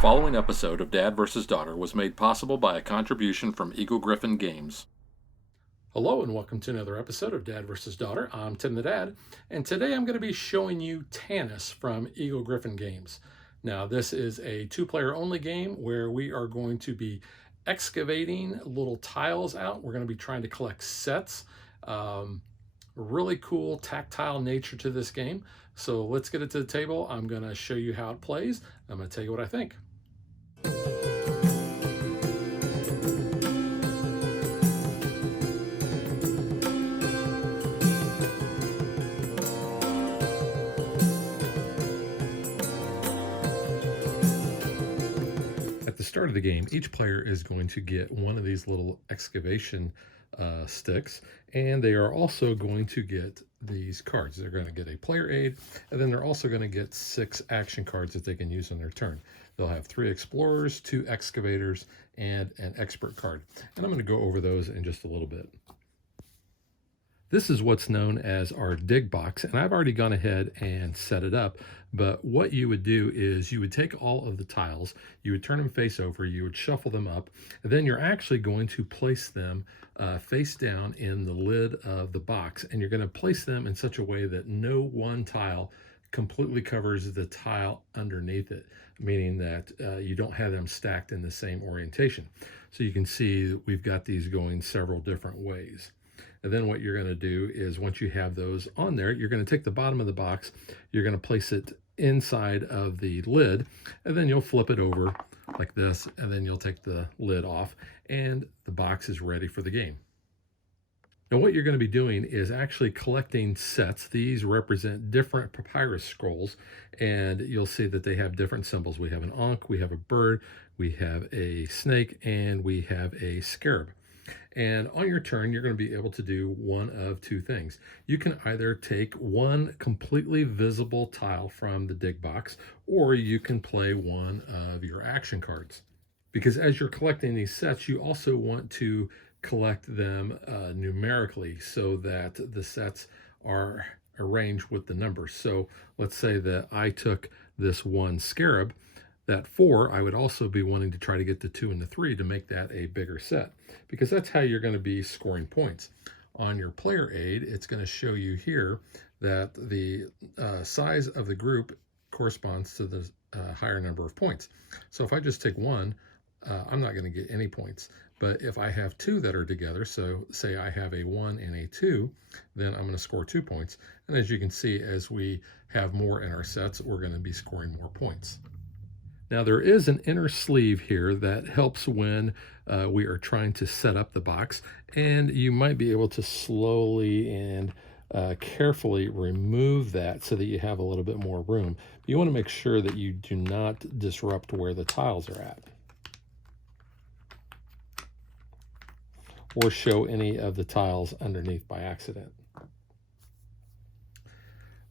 following episode of Dad vs. Daughter was made possible by a contribution from Eagle Griffin Games. Hello and welcome to another episode of Dad vs. Daughter. I'm Tim the Dad, and today I'm going to be showing you Tanis from Eagle Griffin Games. Now, this is a two-player only game where we are going to be excavating little tiles out. We're going to be trying to collect sets. Really cool tactile nature to this game. So let's get it to the table. I'm going to show you how it plays. I'm going to tell you what I think. At the start of the game, each player is going to get one of these little excavation sticks, and they are also going to get these cards. They're going to get a player aid, and then they're also going to get 6 action cards that they can use on their turn. They'll have 3 explorers, 2 excavators, and an expert card. And I'm going to go over those in just a little bit. This is what's known as our dig box, and I've already gone ahead and set it up. But what you would do is you would take all of the tiles, you would turn them face over, you would shuffle them up, and then you're actually going to place them face down in the lid of the box, and you're going to place them in such a way that no one tile completely covers the tile underneath it, meaning that you don't have them stacked in the same orientation. So you can see we've got these going several different ways. And then what you're going to do is once you have those on there, you're going to take the bottom of the box, you're going to place it inside of the lid, and then you'll flip it over like this, and then you'll take the lid off, and the box is ready for the game. Now what you're going to be doing is actually collecting sets. These represent different papyrus scrolls, and you'll see that they have different symbols. We have an ankh, we have a bird, we have a snake, and we have a scarab. And on your turn, you're going to be able to do one of 2 things. You can either take one completely visible tile from the dig box, or you can play one of your action cards. Because as you're collecting these sets, you also want to collect them numerically so that the sets are arranged with the numbers. So let's say that I took this one scarab. That 4, I would also be wanting to try to get the 2 and the 3 to make that a bigger set, because that's how you're going to be scoring points. On your player aid, it's going to show you here that the size of the group corresponds to the higher number of points. So if I just take 1, I'm not going to get any points. But if I have 2 that are together, so say I have a 1 and a 2, then I'm going to score 2 points. And as you can see, as we have more in our sets, we're going to be scoring more points. Now there is an inner sleeve here that helps when we are trying to set up the box, and you might be able to slowly and carefully remove that so that you have a little bit more room. But you want to make sure that you do not disrupt where the tiles are at, or show any of the tiles underneath by accident.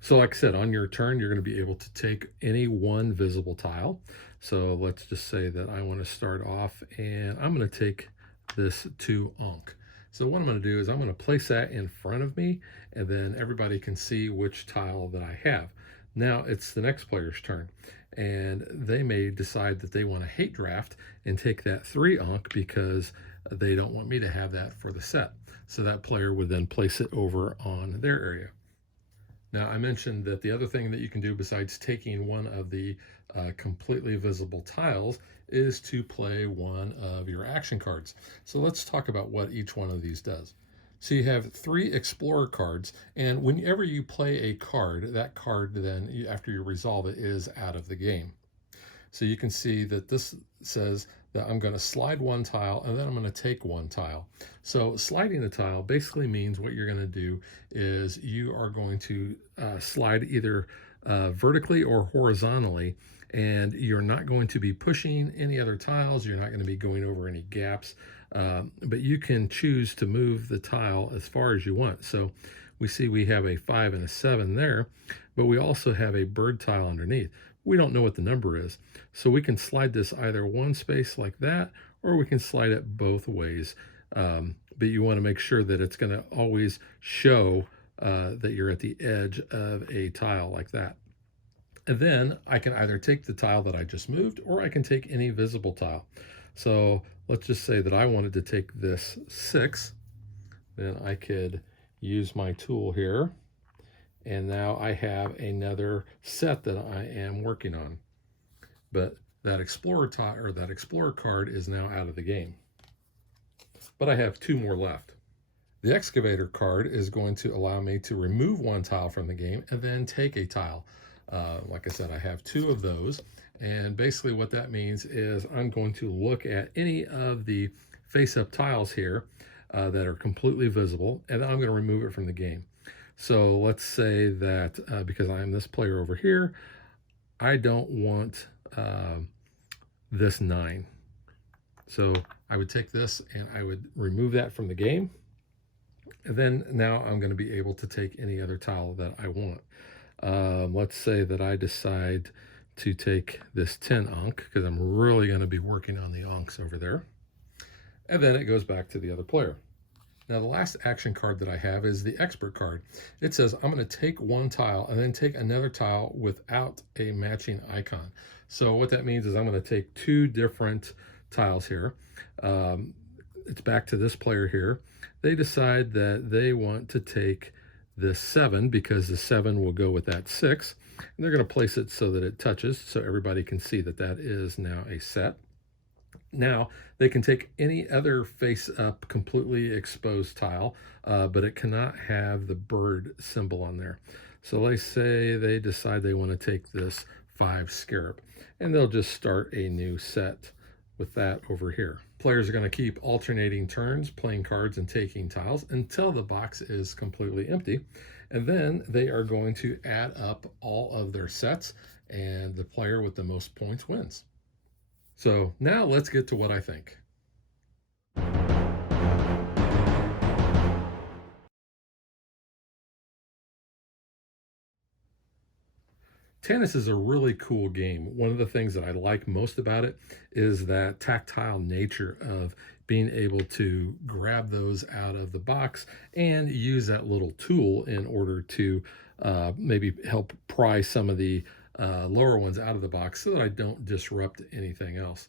So like I said, on your turn, you're going to be able to take any one visible tile. So let's just say that I want to start off, and I'm going to take this 2 ankh. So what I'm going to do is I'm going to place that in front of me, and then everybody can see which tile that I have. Now it's the next player's turn, and they may decide that they want to hate draft and take that 3 ankh because they don't want me to have that for the set. So that player would then place it over on their area. Now, I mentioned that the other thing that you can do besides taking one of the completely visible tiles is to play one of your action cards. So let's talk about what each one of these does. So you have 3 Explorer cards, and whenever you play a card, that card then, after you resolve it, is out of the game. So you can see that this says that I'm going to slide 1 tile, and then I'm going to take 1 tile. So sliding the tile basically means what you're going to do is you are going to slide either vertically or horizontally, and you're not going to be pushing any other tiles. You're not going to be going over any gaps, but you can choose to move the tile as far as you want. So we see we have a 5 and a 7 there, but we also have a bird tile underneath. We don't know what the number is, so we can slide this either one space like that, or we can slide it both ways. But you want to make sure that it's going to always show that you're at the edge of a tile like that. And then I can either take the tile that I just moved, or I can take any visible tile. So let's just say that I wanted to take this 6. Then I could use my tool here. And now I have another set that I am working on. But that Explorer tile, or that Explorer card, is now out of the game. But I have 2 more left. The Excavator card is going to allow me to remove 1 tile from the game and then take a tile. Like I said, I have 2 of those. And basically what that means is I'm going to look at any of the face-up tiles here that are completely visible, and I'm going to remove it from the game. So let's say that because I'm this player over here, I don't want this 9. So I would take this and I would remove that from the game. And then now I'm going to be able to take any other tile that I want. Let's say that I decide to take this 10 Ankh, because I'm really going to be working on the Ankhs over there. And then it goes back to the other player. Now the last action card that I have is the Expert card. It says I'm going to take 1 tile and then take another tile without a matching icon. So what that means is I'm going to take 2 different tiles here. It's back to this player here. They decide that they want to take this 7 because the 7 will go with that 6. And they're going to place it so that it touches, so everybody can see that that is now a set. Now they can take any other face-up completely exposed tile, but it cannot have the bird symbol on there. So let's say they decide they want to take this 5 Scarab, and they'll just start a new set with that over here. Players are going to keep alternating turns, playing cards and taking tiles until the box is completely empty. And then they are going to add up all of their sets, and the player with the most points wins. So now let's get to what I think. Tanis is a really cool game. One of the things that I like most about it is that tactile nature of being able to grab those out of the box and use that little tool in order to maybe help pry some of the lower ones out of the box so that I don't disrupt anything else.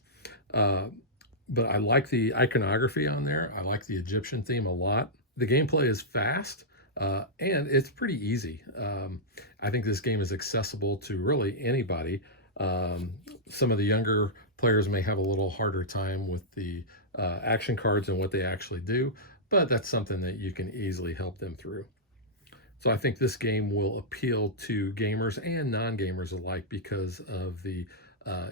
But I like the iconography on there. I like the Egyptian theme a lot. The gameplay is fast. And it's pretty easy. I think this game is accessible to really anybody. Some of the younger players may have a little harder time with the action cards and what they actually do, but that's something that you can easily help them through. So I think this game will appeal to gamers and non-gamers alike because of the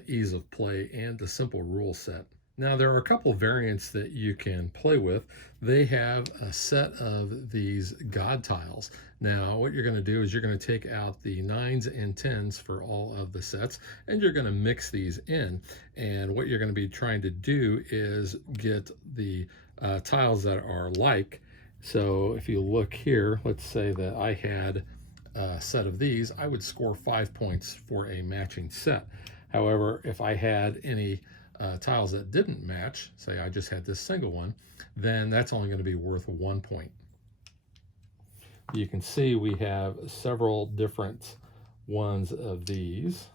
ease of play and the simple rule set. Now there are a couple variants that you can play with. They have a set of these God tiles. Now what you're going to do is you're going to take out the 9s and 10s for all of the sets, and you're going to mix these in. And what you're going to be trying to do is get the tiles that are like. So if you look here, let's say that I had a set of these, I would score 5 points for a matching set. However, if I had any tiles that didn't match, say I just had this single one, then that's only going to be worth 1 point. You can see we have several different ones of these.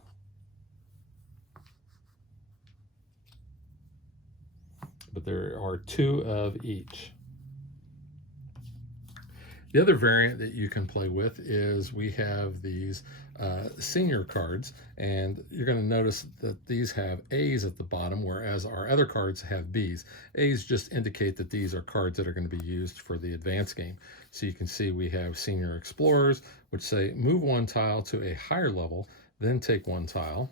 But there are 2 of each. The other variant that you can play with is we have these senior cards, and you're going to notice that these have A's at the bottom, whereas our other cards have B's. A's just indicate that these are cards that are going to be used for the advanced game. So you can see we have Senior Explorers, which say move 1 tile to a higher level, then take 1 tile.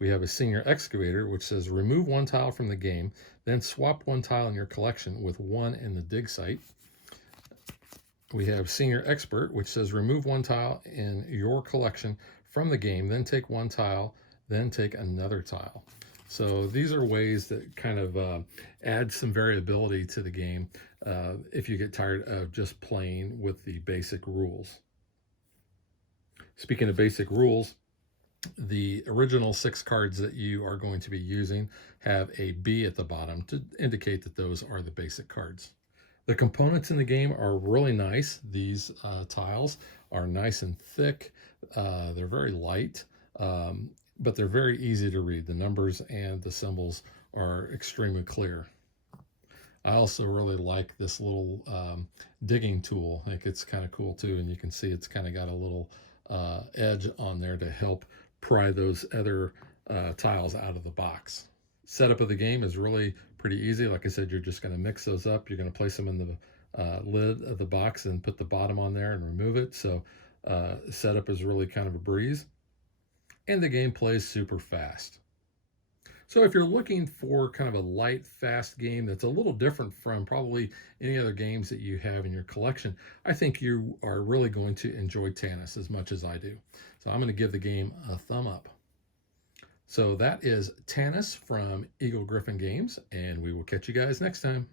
We have a Senior Excavator, which says remove 1 tile from the game, then swap 1 tile in your collection with 1 in the dig site. We have Senior Expert, which says remove 1 tile in your collection from the game, then take 1 tile, then take another tile. So these are ways that kind of add some variability to the game if you get tired of just playing with the basic rules. Speaking of basic rules, the original 6 cards that you are going to be using have a B at the bottom to indicate that those are the basic cards. The components in the game are really nice. These tiles are nice and thick. They're very light. but they're very easy to read. The numbers and the symbols are extremely clear. I also really like this little digging tool. I think it's kind of cool too, and you can see it's kind of got a little edge on there to help pry those other tiles out of the box. Setup of the game is really pretty easy. Like I said, you're just going to mix those up. You're going to place them in the lid of the box and put the bottom on there and remove it. So setup is really kind of a breeze. And the game plays super fast. So if you're looking for kind of a light, fast game that's a little different from probably any other games that you have in your collection, I think you are really going to enjoy Tanis as much as I do. So I'm going to give the game a thumb up. So that is Tanis from Eagle Griffin Games, and we will catch you guys next time.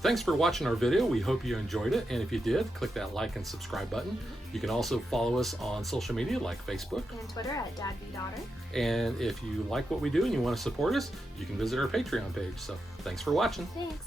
Thanks for watching our video. We hope you enjoyed it, and if you did, click that like and subscribe button. You can also follow us on social media like Facebook and Twitter at DadBeDaughter. And if you like what we do and you want to support us, you can visit our Patreon page. So thanks for watching. Thanks.